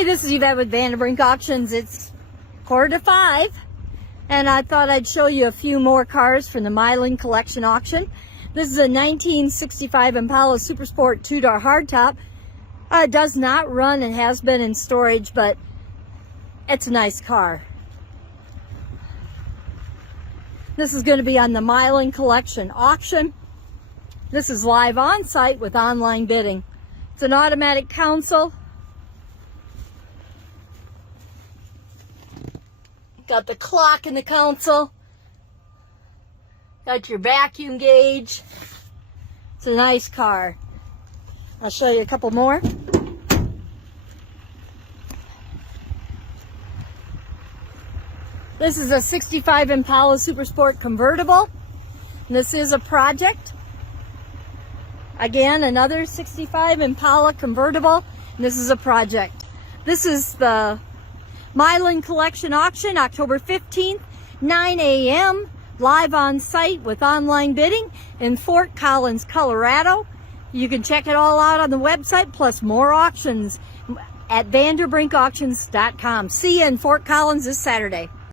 Hey, this is Yvette with Vanderbrink Auctions. It's 4:45, and I thought I'd show you a few more cars from the Milan Collection auction. This is a 1965 Impala Supersport 2-door hardtop. It does not run and has been in storage, but it's a nice car. This is going to be on the Milan Collection auction. This is live on site with online bidding. It's an automatic console. Got the clock in the console. Got your vacuum gauge. It's a nice car. I'll show you a couple more. This is a 65 Impala Supersport convertible. And this is a project. Again, another 65 Impala convertible. And this is a project. This is the Milan Collection auction, October 15th, 9 a.m. live on site with online bidding in Fort Collins, Colorado. You can check it all out on the website, plus more auctions at vanderbrinkauctions.com. See you in Fort Collins this Saturday.